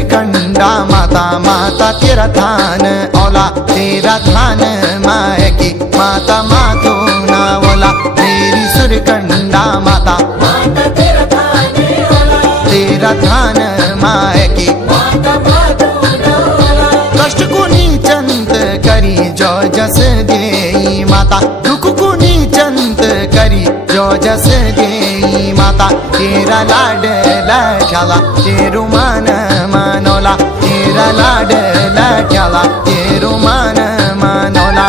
सुरकंडा माता माता तेरा थान औला तेरा थान माय की माता मातो ना ओला मेरी सुरकंडा माता माता तेरा थान औला तेरा थान माय की माता मातो ना औला कष्ट कुनी चंत करी जो जस देई माता दुख कुनी चंत करी जो जस देई माता तेरा लाड लाठाला तेरू मान मानोला तेरा लाड लाठाला तेरू मान मानोला